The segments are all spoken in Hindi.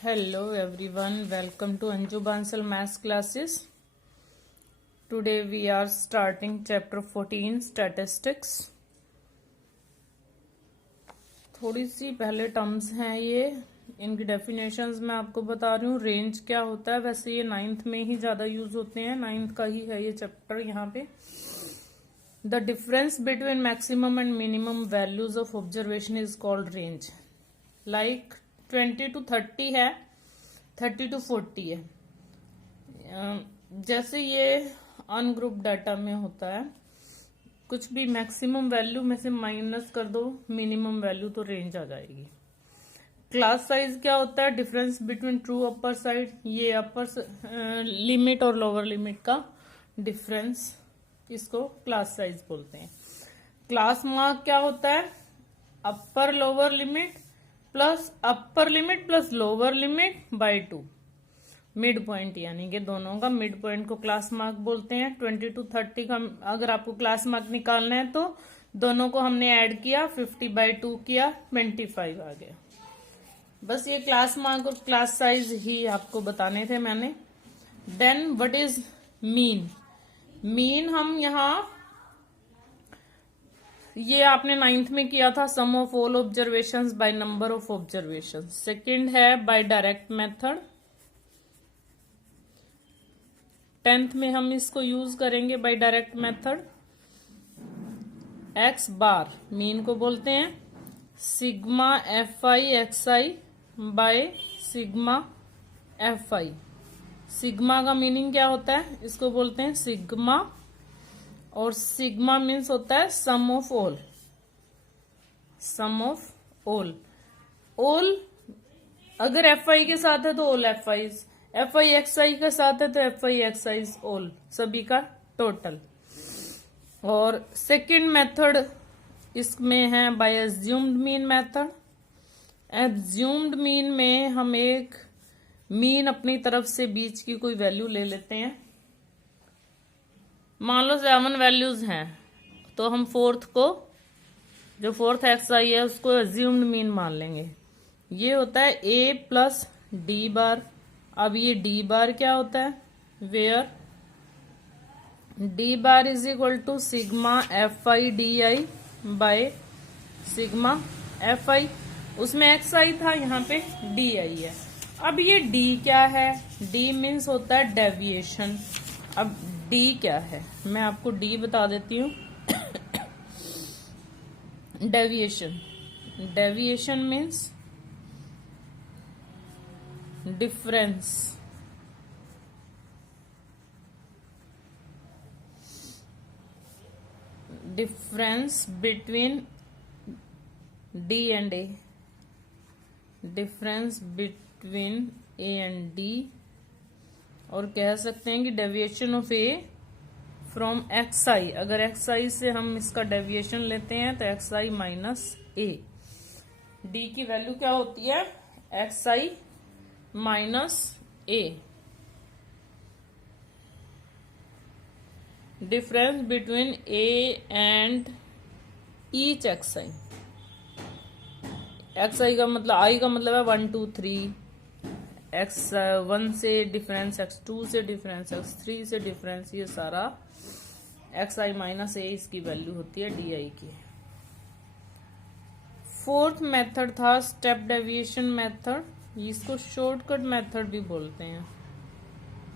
Hello everyone, welcome to Anju Bansal Maths classes. Today we are starting chapter 14 statistics. थोड़ी सी पहले टर्म्स हैं ये, इनकी डेफिनेशंस मैं आपको बता रही हूँ. रेंज क्या होता है, वैसे ये 9th में ही ज़्यादा यूज होते हैं, 9th का ही है ये चैप्टर. यहाँ पे the difference between maximum and minimum values of observation is called range. Like 20 to 30 है, 30 to 40 है. जैसे ये अनग्रुप डाटा में होता है, कुछ भी मैक्सिमम वैल्यू में से माइनस कर दो मिनिमम वैल्यू तो रेंज आ जाएगी. क्लास साइज क्या होता है, difference between true upper side, ये अपर लिमिट और लोअर लिमिट का डिफरेंस, इसको क्लास साइज बोलते हैं. क्लास मार्क क्या होता है, upper lower limit plus upper limit plus lower limit by 2, mid point, यानी कि दोनों का मिड पॉइंट को क्लास मार्क बोलते हैं. 20 to 30 का अगर आपको क्लास मार्क निकालना है तो दोनों को हमने ऐड किया, 50/2 किया, 25 आ गया. बस ये क्लास मार्क और क्लास साइज ही आपको बताने थे मैंने. Then what is mean. Mean हम यहाँ, ये आपने 9th में किया था, sum of all observations by number of observations. Second है बाय डायरेक्ट मेथड. 10th में हम इसको यूज करेंगे by direct method. X bar mean को बोलते हैं sigma FI XI by sigma FI. Sigma का मीनिंग क्या होता है, इसको बोलते हैं सिग्मा, और सिग्मा मीन्स होता है sum of all. Sum of all, all अगर FI के साथ है तो ऑल FIs, FI XI के साथ है तो FI XIs ऑल, सभी का टोटल. और सेकंड मेथड इसमें है by assumed mean method. Assumed mean में हम एक मीन अपनी तरफ से बीच की कोई वैल्यू ले लेते हैं. मान लो 7 वैल्यूज हैं तो हम फोर्थ को, जो फोर्थ XI है उसको एज्यूम्ड मीन मान लेंगे. ये होता है A प्लस D बार. अब ये D बार क्या होता है, where D bar is equal to sigma FI DI by sigma FI. उसमें XI था, यहाँ पे DI है. अब ये D क्या है, D मीन्स होता है डेविएशन. अब D क्या है, मैं आपको D बता देती हूँ. Deviation, deviation means difference. Difference between D and A. Difference between A and D, और कह सकते हैं कि deviation of A from XI. अगर XI से हम इसका डेविएशन लेते हैं तो XI माइनस A. D की वैल्यू क्या होती है, XI minus A. Difference between A and each XI. XI का मतलब, I का मतलब है 1 2 3, X1 से डिफरेंस, X2 से डिफरेंस, X3 से डिफरेंस, ये सारा XI माइनस A इसकी वैल्यू होती है DI की. फोर्थ मेथड था स्टेप डेविएशन मेथड. इसको शॉर्टकट मेथड भी बोलते हैं.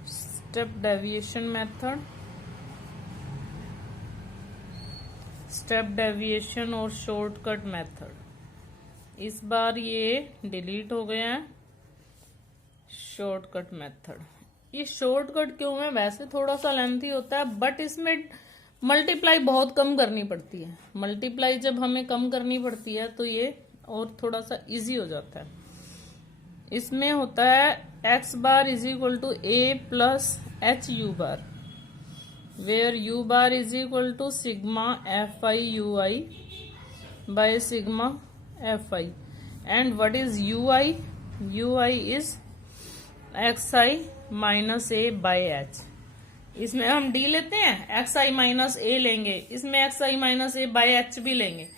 Step deviation method, step deviation और शॉर्टकट मेथड. इस बार ये डिलीट हो गया है. शॉर्टकट मेथड, ये शॉर्टकट क्यों है, वैसे थोड़ा सा लेंथी होता है बट इसमें मल्टीप्लाई बहुत कम करनी पड़ती है. मल्टीप्लाई जब हमें कम करनी पड़ती है तो ये और थोड़ा सा इजी हो जाता है. इसमें होता है x bar is equal to A plus HU bar, where U bar is equal to sigma FI UI by sigma FI. And what is UI, UI is XI minus A by H. इसमें हम D लेते हैं, XI माइनस A लेंगे, इसमें XI minus A by H भी लेंगे.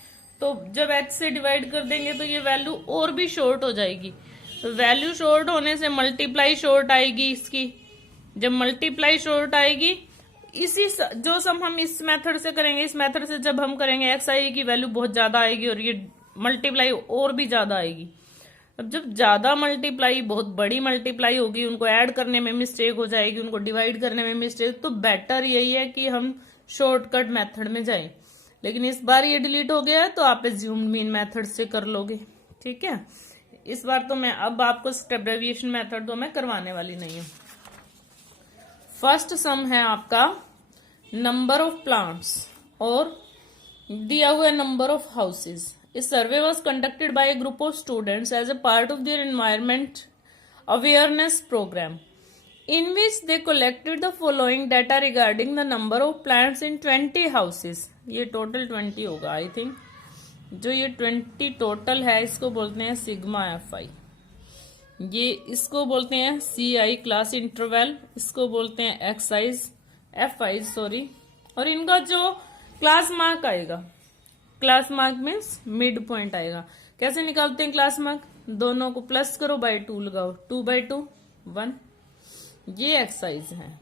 तो जब H से डिवाइड कर देंगे तो ये वैल्यू और भी शॉर्ट हो जाएगी. वैल्यू शॉर्ट होने से मल्टीप्लाई शॉर्ट आएगी इसकी। जब मल्टीप्लाई शॉर्ट आएगी, इसी जो सम हम इस मेथड से करेंगे, इस मेथड से जब हम करेंगे एक्स आई की वैल्यू बहुत ज्यादा आएगी और ये मल्टीप्लाई और भी ज्यादा आएगी। अब जब ज्यादा मल्टीप्लाई, बहुत बड़ी मल्टीप्लाई होगी, उनको ऐड करने में मिस्टेक हो जाएगी, उनको डिवाइड करने में मिस्टेक, तो बेटर यही है कि हम शॉर्टकट मेथड में जाएं। लेकिन इस बार ये डिलीट हो गया है तो आप एज्यूम्ड मीन मेथड से कर लोगे, ठीक है। इस बार तो मैं अब आपको स्टेप डेविएशन मेथड तो मैं करवाने वाली नहीं हूं। फर्स्ट सम है आपका नंबर ऑफ प्लांट्स और दिया हुआ number of houses. A survey was conducted by a group of students as a part of their environment awareness program, in which they collected the following data regarding the number of plants in 20 houses. ये टोटल 20 होगा आई थिंक। जो ये 20 टोटल है इसको बोलते हैं सिग्मा एफ आई। ये इसको बोलते हैं सी आई क्लास इंटरवल, इसको बोलते हैं एक्साइज एफ आई सॉरी। और इनका जो क्लास मार्क आएगा, class mark means mid point आएगा। कैसे निकालते हैं क्लास मार्क? दोनों को प्लस करो, बाय 2 लगाओ, 2 बाय 2 1। ये एक्सरसाइज है।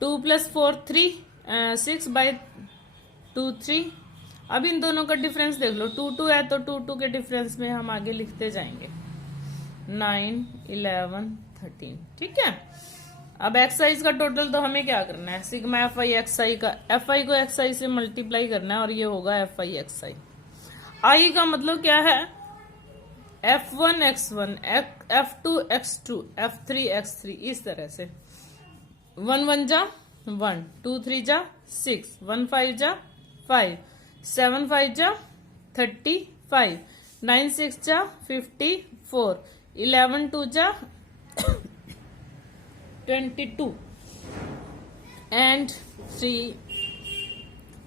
2 + 4 3, 6 बाय 2 3। अब इन दोनों का डिफरेंस देख लो, 2 2 है तो 2 2 के डिफरेंस में हम आगे लिखते जाएंगे। 9 11 13, ठीक है। अब एक्सरसाइज का टोटल तो हमें क्या करना है, सिग्मा एफ आई एक्स आई का, एफ आई को एक्स आई से मल्टीप्लाई करना है और ये होगा एफ आई एक्स आई। आई का मतलब क्या है, F1 x1, F2 x2, F3 x3, इस तरह से। 1 1 जा 1, 2 3 जा 6, 1 5 जा 5, 7 5 जा 35, 9 6 जा 54, 11 2 जा 22 एंड 3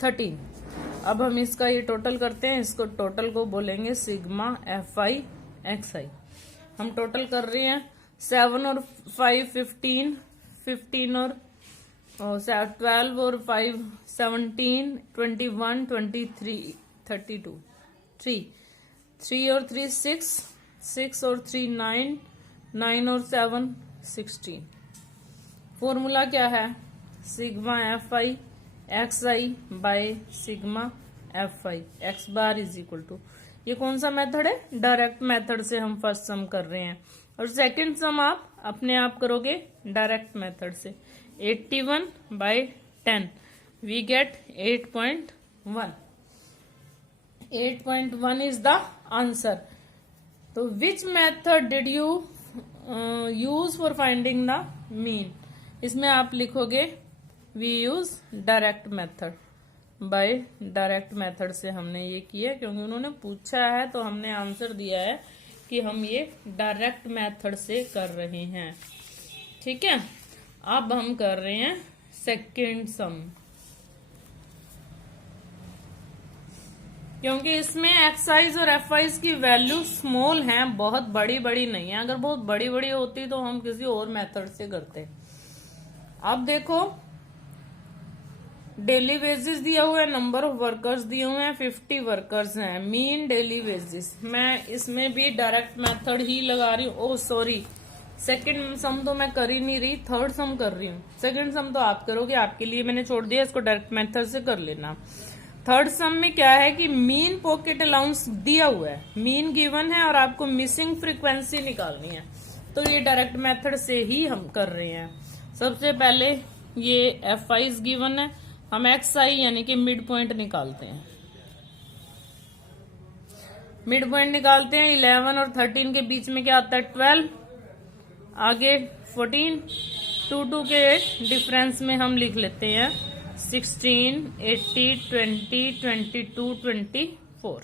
13। अब हम इसका ये टोटल करते हैं, इसको टोटल को बोलेंगे सिग्मा एफ आई एक्स आई। हम टोटल कर रहे हैं 7 और 5 15, 15 और 12 और 5 17, 21 23 32, 3 और 3 6, 6 और 3 9, 9 और 7 16। फॉर्मूला क्या है, sigma F I x I by sigma F I x bar is equal to, ये कौन सा मेथड है, डायरेक्ट मेथड से हम फर्स्ट सम कर रहे हैं और सेकंड सम आप अपने आप करोगे डायरेक्ट मेथड से। 81 by 10 we get 8.1। 8.1 is the answer. तो which method did you use for finding the mean, इसमें आप लिखोगे we use direct method. By direct method से हमने ये किया क्योंकि उन्होंने पूछा है तो हमने आंसर दिया है कि हम ये डायरेक्ट मेथड से कर रहे हैं, ठीक है। अब हम कर रहे हैं सेकंड सम, क्योंकि इसमें एक्साइज और एफआईज की वैल्यू स्मॉल हैं, बहुत बड़ी बड़ी नहीं है। अगर बहुत बड़ी बड़ी होती तो हम किसी और मेथड से करते। अब देखो डेली वेजेस दिया हुआ है, नंबर ऑफ वर्कर्स दिए हुए हैं, 50 वर्कर्स हैं, मीन डेली वेजेस। मैं इसमें भी डायरेक्ट मेथड ही लगा रही हूँ। ओह सॉरी, सेकंड सम तो मैं कर ही नहीं रही, थर्ड सम कर रही हूँ। सेकंड सम तो आप करोगे, आपके लिए मैंने छोड़ दिया, इसको डायरेक्ट मेथड से कर लेना। थर्ड सम में क्या है कि मीन पॉकेट अलाउंस दिया हुआ है, मीन गिवन है और आपको मिसिंग फ्रीक्वेंसी निकालनी है, तो ये डायरेक्ट मेथड से ही हम कर रहे हैं। सबसे पहले ये एफ आई गिवन है, हम एक्स आई यानी कि मिड पॉइंट निकालते हैं। मिड पॉइंट निकालते हैं, 11 और 13 के बीच में क्या आता है 12, आगे 14, 2 के डिफरेंस में हम लिख लेते हैं 16, 80, 20, 22, 24।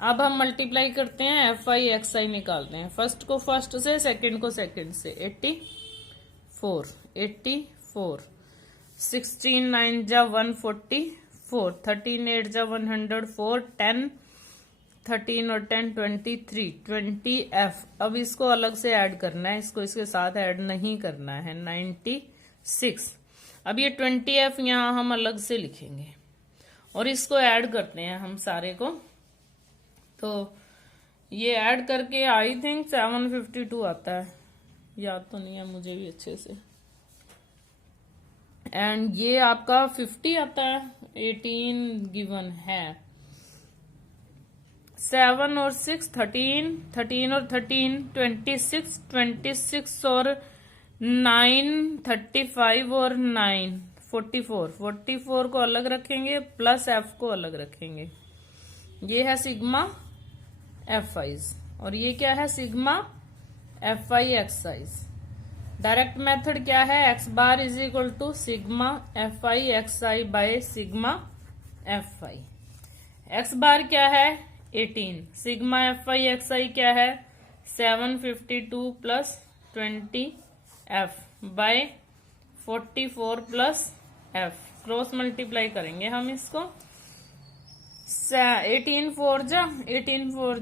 अब हम मल्टीप्लाई करते हैं, एफ आई एक्स आई निकालते हैं, फर्स्ट को फर्स्ट से, सेकंड को सेकंड से। 84, 16 9 जा 144, 13 8 जा 104, 10 13 और 10 23, 20 एफ। अब इसको अलग से ऐड करना है, इसको इसके साथ ऐड नहीं करना है। 96। अब ये 20 एफ यहाँ हम अलग से लिखेंगे और इसको ऐड करते हैं हम सारे को। तो ये ऐड करके आई थिंक 752 आता है, याद तो नहीं है मुझे भी अच्छे से। एंड ये आपका 50 आता है, 18 गिवन है। 7 और 6 13, 13 और 13 26, 26 और 9 35 और 9 44, 44 को अलग रखेंगे प्लस एफ को अलग रखेंगे। ये है सिग्मा एफ आईज और ये क्या है sigma F I x i's. Direct method क्या है, x bar is equal to sigma F I x I by sigma F I. X bar क्या है 18, sigma F I x i क्या है 752 plus 20 f by 44 plus f. Cross multiply करेंगे हम इसको। 18 4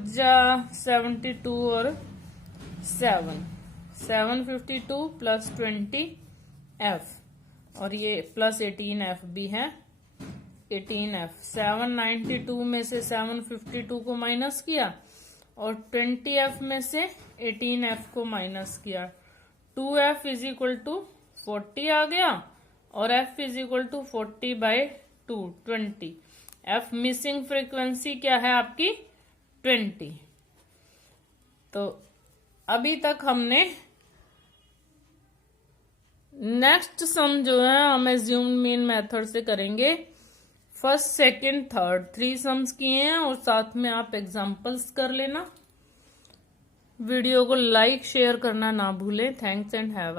जा 72 और 752 प्लस 20 एफ और ये प्लस 18 एफ भी है 18 एफ। 792 में से 752 को माइनस किया और 20 एफ में से 18 एफ को माइनस किया। 2 एफ इज इक्वल टू 40 आ गया और F is equal to 40 by 2 20। F missing frequency क्या है आपकी 20। तो अभी तक हमने नेक्स्ट सम जो है हम एज्यूम्ड मीन मेथड से करेंगे। फर्स्ट सेकंड थर्ड 3 सम्स किए हैं और साथ में आप एग्जांपल्स कर लेना। वीडियो को लाइक शेयर करना ना भूलें। Thanks and have a